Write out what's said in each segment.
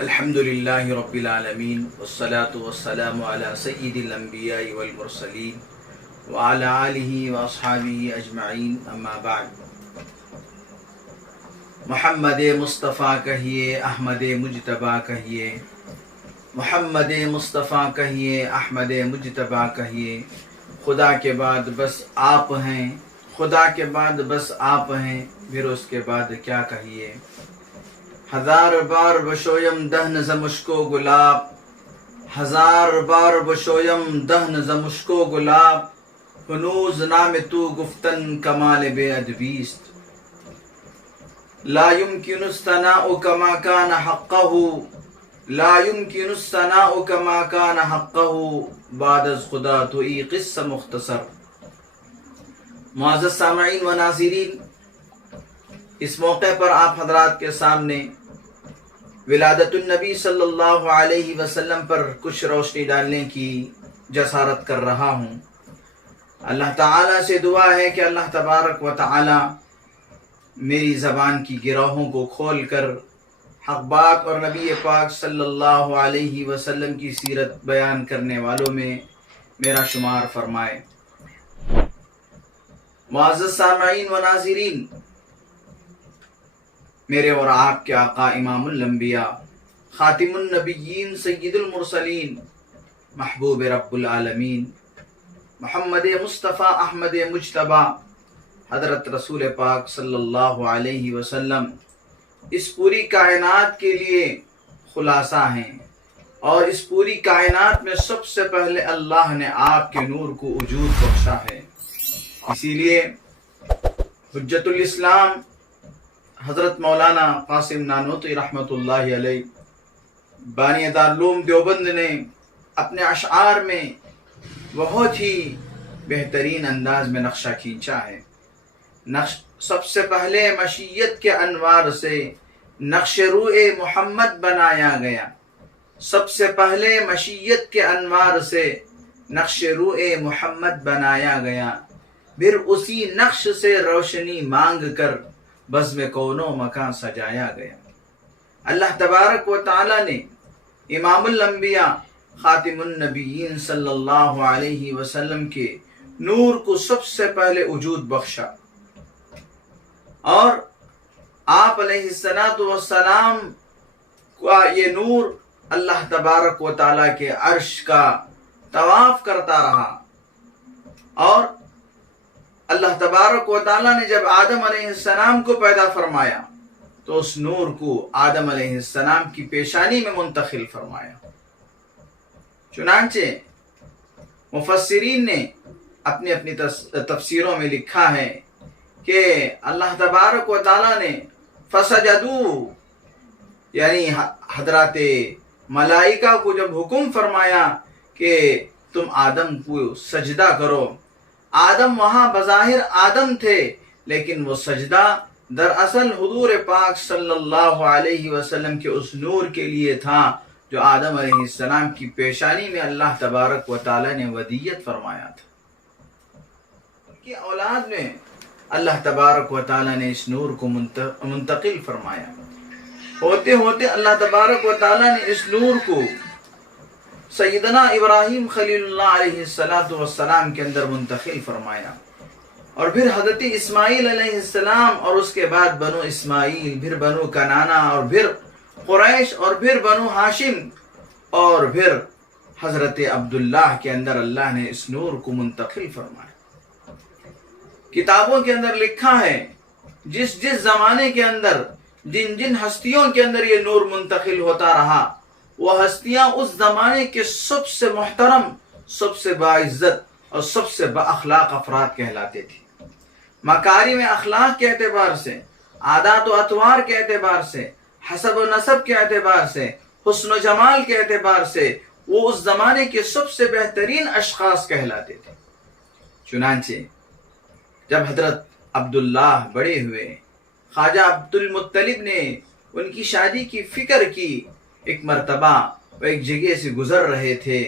الحمدللہ رب العالمین والصلاة والسلام علی سید الانبیاء والمرسلین وعلی آلہ واصحابہ اجمعین، اما بعد۔ محمد مصطفیٰ کہیے، احمد مجتبیٰ کہیے، محمد مصطفیٰ کہیے، احمد مجتبیٰ کہیے، خدا کے بعد بس آپ ہیں، خدا کے بعد بس آپ ہیں، پھر اس کے بعد کیا کہیے۔ ہزار بار بشویم دہن ز مشکو گلاب، ہزار بار بشویم دہن ز مشکو گلاب، ہنوز نام تو گفتن کمال بے ادبیست۔ لا يمكن الثناء كما كان حقه، لا يمكن الثناء كما كان حقه، بعد از خدا تو ای قصہ مختصر۔ معزز سامعین و ناظرین، اس موقع پر آپ حضرات کے سامنے ولادت النبی صلی اللہ علیہ وسلم پر کچھ روشنی ڈالنے کی جسارت کر رہا ہوں۔ اللہ تعالیٰ سے دعا ہے کہ اللہ تبارک و تعالی میری زبان کی گروہوں کو کھول کر حق بات اور نبی پاک صلی اللہ علیہ وسلم کی سیرت بیان کرنے والوں میں میرا شمار فرمائے۔ معزز سامعین و ناظرین، میرے اور آپ کے آقا امام الانبیاء، خاتم النبیین، سید المرسلین، محبوب رب العالمین، محمد مصطفیٰ احمد مجتبیٰ حضرت رسول پاک صلی اللہ علیہ وسلم اس پوری کائنات کے لیے خلاصہ ہیں، اور اس پوری کائنات میں سب سے پہلے اللہ نے آپ کے نور کو وجود بخشا ہے۔ اسی لیے حجت الاسلام حضرت مولانا قاسم نانوتوی رحمۃ اللہ علیہ، بانی دارالعلوم دیوبند نے اپنے اشعار میں بہت ہی بہترین انداز میں نقشہ کھینچا ہے۔ سب سے پہلے مشیت کے انوار سے نقش روئے محمد بنایا گیا، سب سے پہلے مشیت کے انوار سے نقش روئے محمد بنایا گیا، پھر اسی نقش سے روشنی مانگ کر بزم کون و مکان سجایا گیا۔ اللہ تبارک و تعالی نے امام الانبیاء خاتم النبیین صلی اللہ علیہ وسلم کے نور کو سب سے پہلے وجود بخشا، اور آپ علیہ السلام کا یہ نور اللہ تبارک و تعالی کے عرش کا طواف کرتا رہا، اور اللہ تبارک و تعالی نے جب آدم علیہ السلام کو پیدا فرمایا تو اس نور کو آدم علیہ السلام کی پیشانی میں منتقل فرمایا۔ چنانچہ مفسرین نے اپنی اپنی تفسیروں میں لکھا ہے کہ اللہ تبارک و تعالی نے فسجدو، یعنی حضرات ملائکہ کو جب حکم فرمایا کہ تم آدم کو سجدہ کرو، آدم وہاں بظاہر آدم تھے، لیکن وہ سجدہ دراصل حضور پاک صلی اللہ علیہ وسلم کے اس نور کے لیے تھا جو آدم علیہ السلام کی پیشانی میں اللہ تبارک و تعالی نے ودیت فرمایا تھا۔ ان کی اولاد میں اللہ تبارک و تعالی نے اس نور کو منتقل فرمایا، ہوتے ہوتے اللہ تبارک و تعالی نے اس نور کو سیدنا ابراہیم خلیل اللہ علیہ السلام کے اندر منتقل فرمایا، اور پھر حضرت اسماعیل علیہ السلام، اور اس کے بعد بنو اسماعیل، پھر بنو کنانہ، اور پھر قریش، اور پھر بنو ہاشم، اور پھر حضرت عبداللہ کے اندر اللہ نے اس نور کو منتقل فرمایا۔ کتابوں کے اندر لکھا ہے جس زمانے کے اندر جن ہستیوں کے اندر یہ نور منتقل ہوتا رہا، وہ ہستیاں اس زمانے کے سب سے محترم، سب سے باعزت اور سب سے با اخلاق افراد کہلاتے تھے۔ مکارم اخلاق کے اعتبار سے، عادات و اطوار کے اعتبار سے، حسب و نسب کے اعتبار سے، حسن و جمال کے اعتبار سے وہ اس زمانے کے سب سے بہترین اشخاص کہلاتے تھے۔ چنانچہ جب حضرت عبداللہ بڑے ہوئے، خواجہ عبد المطلب نے ان کی شادی کی فکر کی۔ ایک مرتبہ وہ ایک جگہ سے گزر رہے تھے،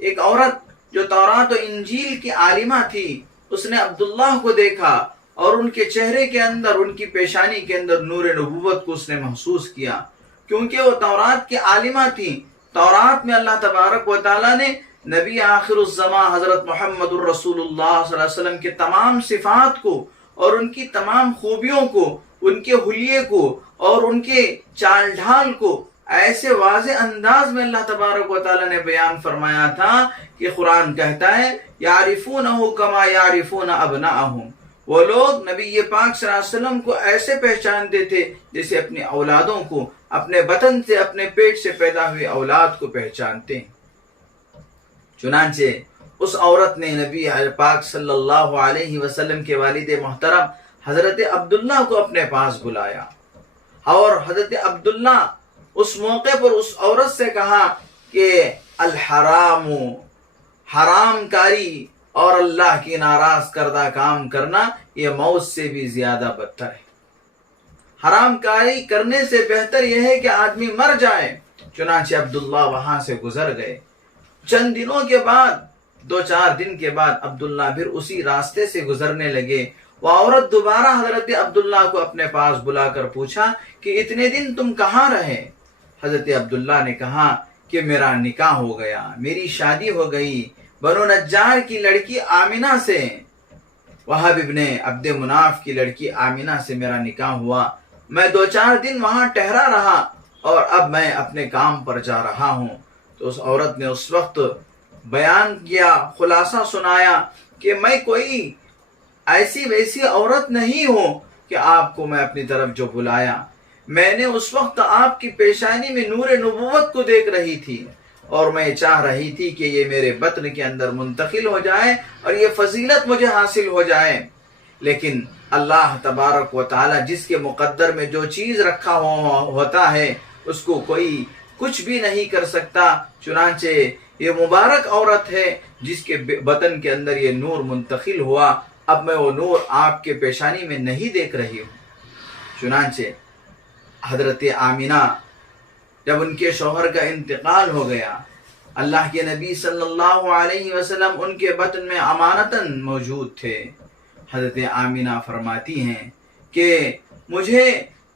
ایک عورت جو تورات و انجیل کی عالمہ تھی اس نے عبداللہ کو دیکھا اور ان کے چہرے کے اندر، ان کی پیشانی کے اندر نور نبوت کو اس نے محسوس کیا، کیونکہ وہ تورات کی عالمہ تھیں۔ تورات میں اللہ تبارک و تعالیٰ نے نبی آخر الزماں حضرت محمد الرسول اللہ صلی اللہ علیہ وسلم کے تمام صفات کو اور ان کی تمام خوبیوں کو، ان کے حلیے کو اور ان کے چال ڈھال کو ایسے واضح انداز میں اللہ تبارک و تعالیٰ نے بیان فرمایا تھا کہ قرآن کہتا ہے یعرفونہ کما یعرفون ابناءہم، وہ لوگ نبی پاک صلی اللہ علیہ وسلم کو ایسے پہچانتے تھے جیسے اپنی اولادوں کو، اپنے بطن سے، اپنے پیٹ سے پیدا ہوئی اولاد کو پہچانتے ہیں۔ چنانچہ اس عورت نے نبی پاک صلی اللہ علیہ وسلم کے والد محترم حضرت عبداللہ کو اپنے پاس بلایا، اور حضرت عبداللہ اس موقع پر اس عورت سے کہا کہ الحرام، حرام کاری اور اللہ کی ناراض کردہ کام کرنا یہ موت سے بھی زیادہ بدتر ہے۔ حرام کاری کرنے سے بہتر یہ ہے کہ آدمی مر جائے۔ چنانچہ عبداللہ وہاں سے گزر گئے۔ چند دنوں کے بعد، 2-4 دن کے بعد عبداللہ پھر اسی راستے سے گزرنے لگے۔ وہ عورت دوبارہ حضرت عبداللہ کو اپنے پاس بلا کر پوچھا کہ اتنے دن تم کہاں رہے؟ حضرت عبداللہ نے کہا کہ میرا نکاح ہو گیا، میری شادی ہو گئی بنو نجار کی لڑکی آمنہ سے، وہب ابن عبد مناف کی لڑکی آمنہ سے میرا نکاح ہوا۔ میں 2-4 دن وہاں ٹھہرا رہا اور اب میں اپنے کام پر جا رہا ہوں۔ تو اس عورت نے اس وقت بیان کیا، خلاصہ سنایا کہ میں کوئی ایسی ویسی عورت نہیں ہوں کہ آپ کو میں اپنی طرف جو بلایا، میں نے اس وقت آپ کی پیشانی میں نور نبوت کو دیکھ رہی تھی اور میں چاہ رہی تھی کہ یہ میرے بطن کے اندر منتقل ہو جائے اور یہ فضیلت مجھے حاصل ہو جائے، لیکن اللہ تبارک و تعالی جس کے مقدر میں جو چیز رکھا ہوتا ہے اس کو کوئی کچھ بھی نہیں کر سکتا۔ چنانچہ یہ مبارک عورت ہے جس کے بطن کے اندر یہ نور منتقل ہوا، اب میں وہ نور آپ کے پیشانی میں نہیں دیکھ رہی ہوں۔ چنانچہ حضرت آمنہ جب ان کے شوہر کا انتقال ہو گیا، اللہ کے نبی صلی اللہ علیہ وسلم ان کے بطن میں امانتاً موجود تھے۔ حضرت آمنہ فرماتی ہیں کہ مجھے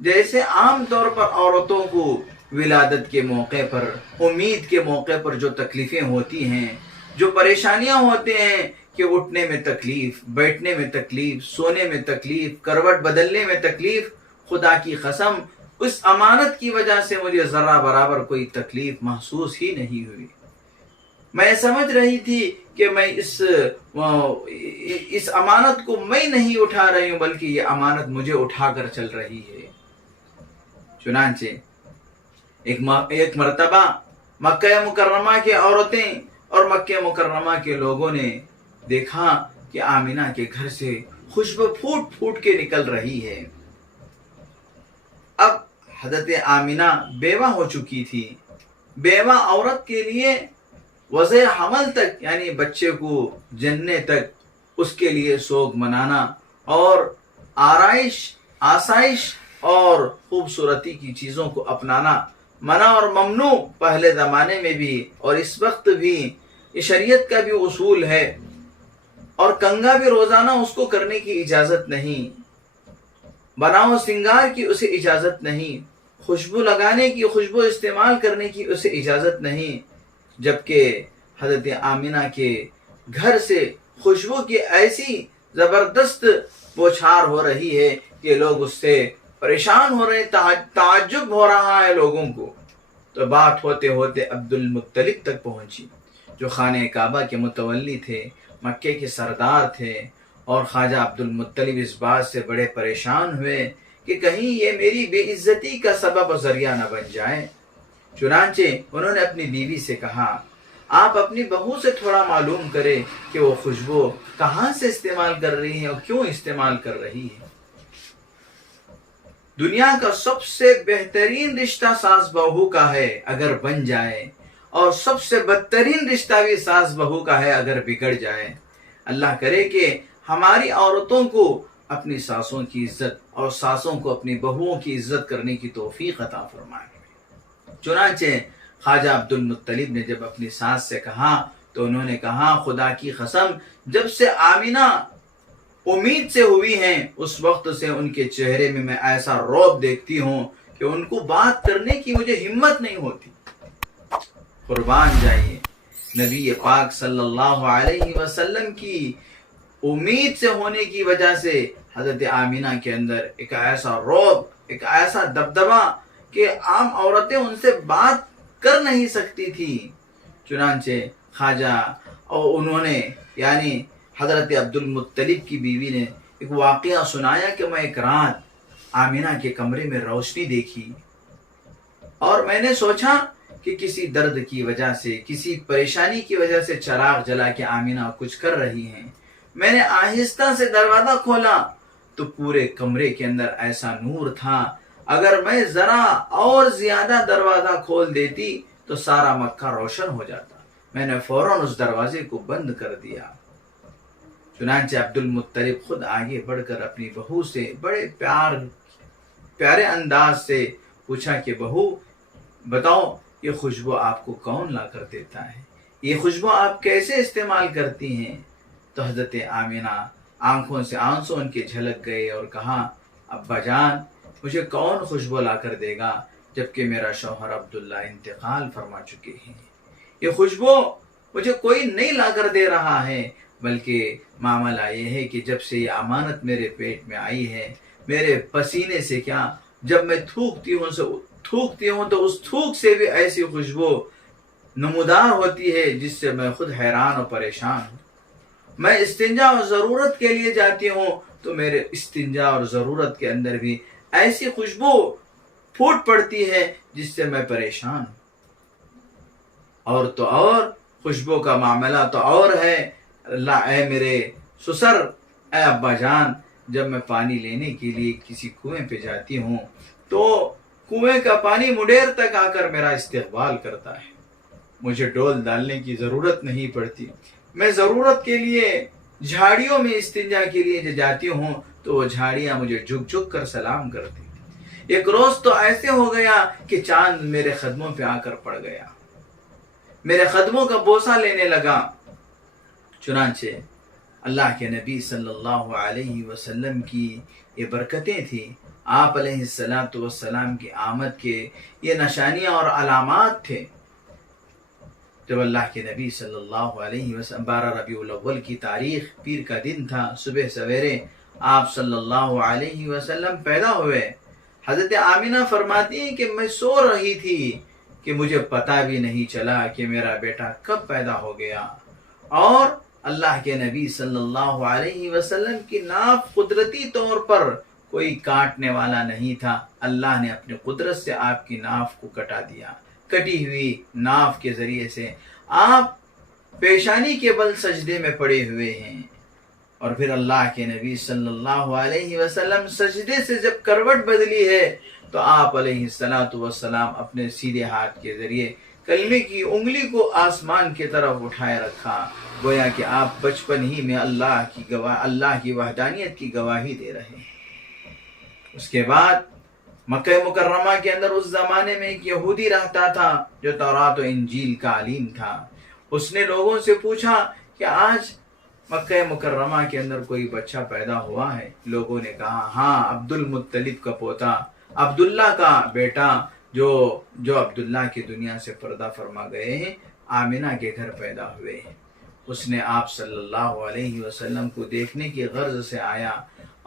جیسے عام طور پر عورتوں کو ولادت کے موقع پر، امید کے موقع پر جو تکلیفیں ہوتی ہیں، جو پریشانیاں ہوتے ہیں کہ اٹھنے میں تکلیف، بیٹھنے میں تکلیف، سونے میں تکلیف، کروٹ بدلنے میں تکلیف، خدا کی قسم اس امانت کی وجہ سے مجھے ذرہ برابر کوئی تکلیف محسوس ہی نہیں ہوئی۔ میں سمجھ رہی تھی کہ میں اس امانت کو میں نہیں اٹھا رہی ہوں بلکہ یہ امانت مجھے اٹھا کر چل رہی ہے۔ چنانچہ ایک مرتبہ مکہ مکرمہ کے عورتیں اور مکہ مکرمہ کے لوگوں نے دیکھا کہ آمنہ کے گھر سے خوشبو پھوٹ پھوٹ کے نکل رہی ہے۔ اب حضرت آمنہ بیوہ ہو چکی تھی۔ بیوہ عورت کے لیے وضع حمل تک، یعنی بچے کو جننے تک، اس کے لیے سوگ منانا اور آرائش، آسائش اور خوبصورتی کی چیزوں کو اپنانا منع اور ممنوع پہلے زمانے میں بھی اور اس وقت بھی، یہ شریعت کا بھی اصول ہے۔ اور کنگا بھی روزانہ اس کو کرنے کی اجازت نہیں، بناؤ سنگار کی اسے اجازت نہیں، خوشبو لگانے کی، خوشبو استعمال کرنے کی اسے اجازت نہیں، جبکہ حضرت آمنہ کے گھر سے خوشبو کی ایسی زبردست بوچھار ہو رہی ہے کہ لوگ اس سے پریشان ہو رہے، تعجب ہو رہا ہے لوگوں کو۔ تو بات ہوتے ہوتے عبد المطلب تک پہنچی، جو خانہ کعبہ کے متولی تھے، مکے کے سردار تھے، اور خواجہ عبد المطلب اس بات سے بڑے پریشان ہوئے کہ کہیں یہ میری بے عزتی کا سبب و ذریعہ نہ بن جائے۔ چنانچہ انہوں نے اپنی بیوی سے کہا آپ اپنی بہو سے تھوڑا معلوم کرے کہ وہ خوشبو کہاں سے استعمال کر رہی ہے اور کیوں استعمال کر رہی ہے۔ دنیا کا سب سے بہترین رشتہ ساس بہو کا ہے اگر بن جائے، اور سب سے بدترین رشتہ بھی ساس بہو کا ہے اگر بگڑ جائے۔ اللہ کرے کہ ہماری عورتوں کو اپنی ساسوں کی عزت اور ساسوں کو اپنی بہوؤں کی عزت کرنے کی توفیق عطا فرمائے۔ چنانچہ خواجہ عبد المطلب نے جب اپنی ساس سے کہا تو انہوں نے کہا خدا کی قسم، جب سے آمنہ امید سے ہوئی ہیں، اس وقت سے ان کے چہرے میں ایسا رعب دیکھتی ہوں کہ ان کو بات کرنے کی مجھے ہمت نہیں ہوتی۔ قربان جائیے، نبی پاک صلی اللہ علیہ وسلم کی امید سے ہونے کی وجہ سے حضرت آمینہ کے اندر ایک ایسا رعب، ایک ایسا دبدبا کہ عام عورتیں ان سے بات کر نہیں سکتی تھی۔ چنانچہ خواجہ اور انہوں نے یعنی حضرت عبد المطلب کی بیوی نے ایک واقعہ سنایا کہ میں ایک رات آمینہ کے کمرے میں روشنی دیکھی اور میں نے سوچا کہ کسی درد کی وجہ سے، کسی پریشانی کی وجہ سے چراغ جلا کے آمینہ کچھ کر رہی ہیں۔ میں نے آہستہ سے دروازہ کھولا تو پورے کمرے کے اندر ایسا نور تھا، اگر میں ذرا اور زیادہ دروازہ کھول دیتی تو سارا مکہ روشن ہو جاتا۔ میں نے فوراً اس دروازے کو بند کر دیا۔ چنانچہ عبد المطلب خود آگے بڑھ کر اپنی بہو سے بڑے پیارے انداز سے پوچھا کہ بہو بتاؤ، یہ خوشبو آپ کو کون لا کر دیتا ہے؟ یہ خوشبو آپ کیسے استعمال کرتی ہیں؟ تو حضرت آمینہ آنکھوں سے آنسو ان کے جھلک گئے اور کہا، ابا جان، مجھے کون خوشبو لا کر دے گا جبکہ میرا شوہر عبداللہ انتقال فرما چکے ہیں؟ یہ خوشبو مجھے کوئی نہیں لا کر دے رہا ہے، بلکہ معاملہ یہ ہے کہ جب سے یہ امانت میرے پیٹ میں آئی ہے، میرے پسینے سے کیا، جب میں تھوکتی ہوں تو اس تھوک سے بھی ایسی خوشبو نمودار ہوتی ہے جس سے میں خود حیران اور پریشان ہوں۔ میں استنجا اور ضرورت کے لیے جاتی ہوں تو میرے استنجا اور ضرورت کے اندر بھی ایسی خوشبو پھوٹ پڑتی ہے جس سے میں پریشان ہوں۔ اور تو اور خوشبو کا معاملہ تو اور ہے۔ اللہ، اے میرے سسر، اے ابا جان، جب میں پانی لینے کے لیے کسی کنویں پہ جاتی ہوں تو کنویں کا پانی مڈیر تک آ کر میرا استقبال کرتا ہے۔ مجھے ڈول ڈالنے کی ضرورت نہیں پڑتی۔ میں ضرورت کے لیے جھاڑیوں میں استنجا کے لیے جاتی ہوں تو وہ جھاڑیاں مجھے جھک جھک کر سلام کرتی۔ ایک روز تو ایسے ہو گیا کہ چاند میرے قدموں پہ آ کر پڑ گیا، میرے قدموں کا بوسہ لینے لگا۔ چنانچہ اللہ کے نبی صلی اللہ علیہ وسلم کی یہ برکتیں تھیں، آپ علیہ السلام کی آمد کے یہ نشانیاں اور علامات تھے۔ جب اللہ کے نبی صلی اللہ علیہ وسلم 12 ربیع الاول کی تاریخ، پیر کا دن تھا، صبح سویرے آپ صلی اللہ علیہ وسلم پیدا ہوئے۔ حضرت آمینہ فرماتی ہیں کہ میں سو رہی تھی کہ مجھے پتہ بھی نہیں چلا کہ میرا بیٹا کب پیدا ہو گیا، اور اللہ کے نبی صلی اللہ علیہ وسلم کی ناف قدرتی طور پر کوئی کاٹنے والا نہیں تھا۔ اللہ نے اپنی قدرت سے آپ کی ناف کو کٹا دیا۔ کٹی ہوئی ناف کے ذریعے سے آپ پیشانی کے بل سجدے میں پڑے ہوئے ہیں، اور پھر اللہ کے نبی صلی اللہ علیہ وسلم سجدے سے جب کروٹ بدلی ہے تو آپ علیہ السلام اپنے سیدھے ہاتھ کے ذریعے کلمے کی انگلی کو آسمان کی طرف اٹھائے رکھا، گویا کہ آپ بچپن ہی میں اللہ کی وحدانیت کی گواہی دے رہے ہیں۔ اس کے بعد مکہ مکرمہ کے اندر اس زمانے میں ایک یہودی رہتا تھا جو تورات و انجیل کا عالم تھا۔ اس نے لوگوں سے پوچھا کہ آج مکہ مکرمہ کے اندر کوئی بچہ پیدا ہوا ہے؟ لوگوں نے کہا ہاں، عبد المطلب کا پوتا، عبداللہ کا بیٹا جو عبداللہ کی دنیا سے پردہ فرما گئے ہیں، آمینہ کے گھر پیدا ہوئے ہیں۔ اس نے آپ صلی اللہ علیہ وسلم کو دیکھنے کی غرض سے آیا،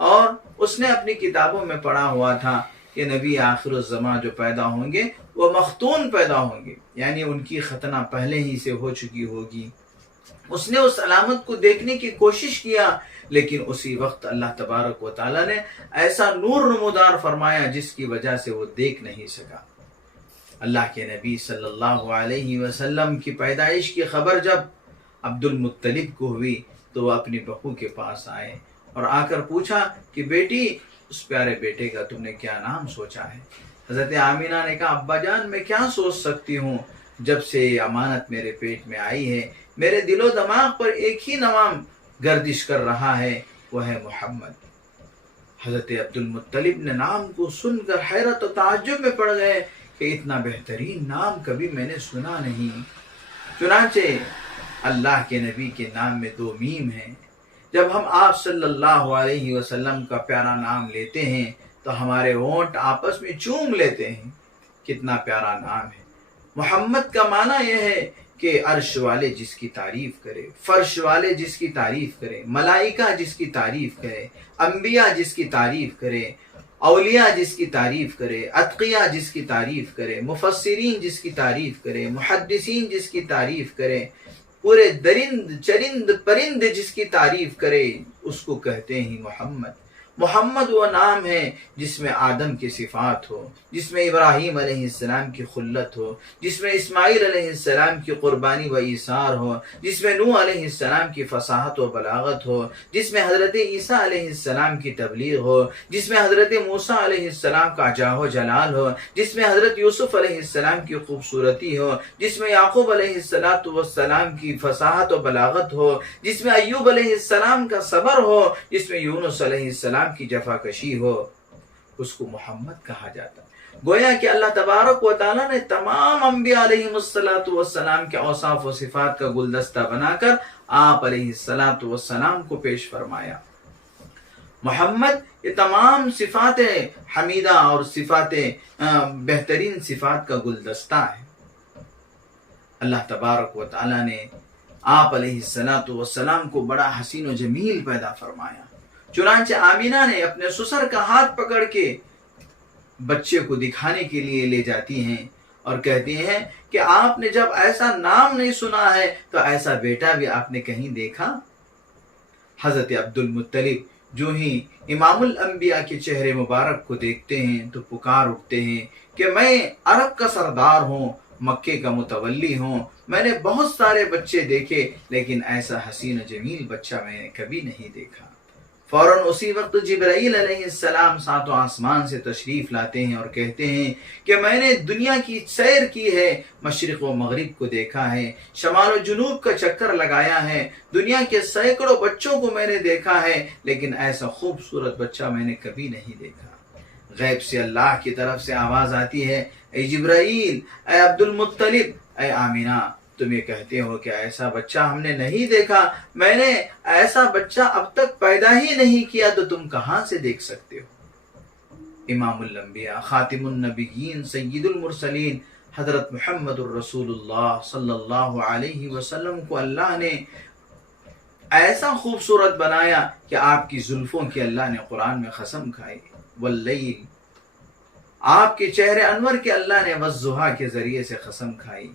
اور اس نے اپنی کتابوں میں پڑھا ہوا تھا کہ نبی آخر الزمان جو پیدا ہوں گے وہ مختون پیدا ہوں گے، یعنی ان کی ختنہ پہلے ہی سے ہو چکی ہوگی۔ اس نے اس علامت کو دیکھنے کی کوشش کیا، لیکن اسی وقت اللہ تبارک و تعالیٰ نے ایسا نور نمودار فرمایا جس کی وجہ سے وہ دیکھ نہیں سکا۔ اللہ کے نبی صلی اللہ علیہ وسلم کی پیدائش کی خبر جب عبد المطلب کو ہوئی تو وہ اپنی بہو کے پاس آئے اور آ کر پوچھا کہ بیٹی، اس پیارے بیٹے کا تم نے کیا نام سوچا ہے؟ حضرت آمینہ نے کہا ابا جان، میں کیا سوچ سکتی ہوں، جب سے یہ امانت میرے پیٹ میں آئی ہے میرے دل و دماغ پر ایک ہی نام گردش کر رہا ہے، وہ ہے محمد۔ حضرت عبد المطلب نے نام کو سن کر حیرت و تعجب میں پڑ گئے کہ اتنا بہترین نام کبھی میں نے سنا نہیں۔ چنانچہ اللہ کے نبی کے نام میں 2 میم ہیں، جب ہم آپ صلی اللہ علیہ وسلم کا پیارا نام لیتے ہیں تو ہمارے ہونٹ آپس میں چوم لیتے ہیں. کتنا پیارا نام ہے. محمد کا معنی یہ ہے کہ عرش والے جس کی تعریف کرے، فرش والے جس کی تعریف کرے، ملائکہ جس کی تعریف کرے، انبیاء جس کی تعریف کرے، اولیاء جس کی تعریف کرے، اتقیاء جس کی تعریف کرے، مفسرین جس کی تعریف کرے، محدثین جس کی تعریف کرے، پورے درند چرند پرند جس کی تعریف کرے، اس کو کہتے ہیں محمد. محمد وہ نام ہے جس میں آدم کی صفات ہو، جس میں ابراہیم علیہ السلام کی خلت ہو، جس میں اسماعیل علیہ السلام کی قربانی و ایثار ہو، جس میں نوح علیہ السلام کی فصاحت و بلاغت ہو، جس میں حضرت عیسیٰ علیہ السلام کی تبلیغ ہو، جس میں حضرت موسیٰ علیہ السلام کا جاہ و جلال ہو، جس میں حضرت یوسف علیہ السلام کی خوبصورتی ہو، جس میں یعقوب علیہ السلام کی فصاحت و بلاغت ہو، جس میں ایوب علیہ السلام کا صبر ہو، جس میں یونس علیہ السلام کی جفا کشی ہو، اس کو محمد کہا جاتا ہے. گویا کہ اللہ تبارک و تعالیٰ نے تمام انبیاء علیہ السلام کے اوصاف و صفات کا گلدستہ بنا کر آپ علیہ السلام کو پیش فرمایا. محمد یہ تمام صفات حمیدہ اور صفات بہترین صفات کا گلدستہ ہے. اللہ تبارک و تعالیٰ نے آپ علیہ السلام کو بڑا حسین و جمیل پیدا فرمایا. چنانچہ آمینہ نے اپنے سسر کا ہاتھ پکڑ کے بچے کو دکھانے کے لیے لے جاتی ہیں اور کہتی ہیں کہ آپ نے جب ایسا نام نہیں سنا ہے تو ایسا بیٹا بھی آپ نے کہیں دیکھا؟ حضرت عبد المطلب جو ہی امام الانبیاء کے چہرے مبارک کو دیکھتے ہیں تو پکار اٹھتے ہیں کہ میں عرب کا سردار ہوں، مکے کا متولی ہوں، میں نے بہت سارے بچے دیکھے لیکن ایسا حسین و جمیل بچہ میں نے کبھی نہیں دیکھا. فوراً اسی وقت جبرائیل علیہ السلام ساتوں آسمان سے تشریف لاتے ہیں اور کہتے ہیں کہ میں نے دنیا کی سیر کی ہے، مشرق و مغرب کو دیکھا ہے، شمال و جنوب کا چکر لگایا ہے، دنیا کے سینکڑوں بچوں کو میں نے دیکھا ہے لیکن ایسا خوبصورت بچہ میں نے کبھی نہیں دیکھا. غیب سے اللہ کی طرف سے آواز آتی ہے، اے جبرائیل، اے عبد المطلب، اے آمینہ، تم یہ کہتے ہو کہ ایسا بچہ ہم نے نہیں دیکھا، میں نے ایسا بچہ اب تک پیدا ہی نہیں کیا، تو تم کہاں سے دیکھ سکتے ہو؟ امام الانبیاء، خاتم النبیین، سید المرسلین حضرت محمد الرسول اللہ صلی اللہ علیہ وسلم کو اللہ نے ایسا خوبصورت بنایا کہ آپ کی زلفوں کی اللہ نے قرآن میں قسم کھائی، واللیل، آپ کے چہرے انور کے اللہ نے والضحیٰ کے ذریعے سے قسم کھائی.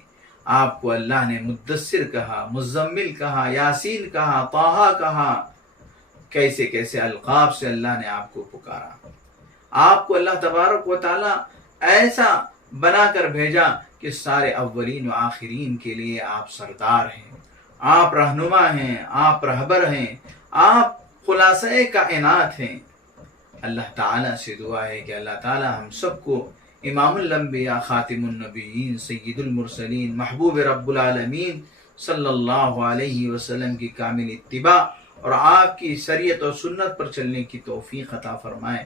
آپ کو اللہ نے مدثر کہا، مزمل کہا، یاسین کہا، طٰہٰ کہا، کیسے کیسے القاب سے اللہ نے آپ کو پکارا. آپ کو اللہ تبارک و تعالیٰ ایسا بنا کر بھیجا کہ سارے اولین و آخرین کے لیے آپ سردار ہیں، آپ رہنما ہیں، آپ رہبر ہیں، آپ خلاصہ کائنات ہیں. اللہ تعالیٰ سے دعا ہے کہ اللہ تعالیٰ ہم سب کو امام الانبیاء، خاتم النبیین، سید المرسلین، محبوب رب العالمین صلی اللہ علیہ وسلم کی کامل اتباع اور آپ کی شریعت اور سنت پر چلنے کی توفیق عطا فرمائے.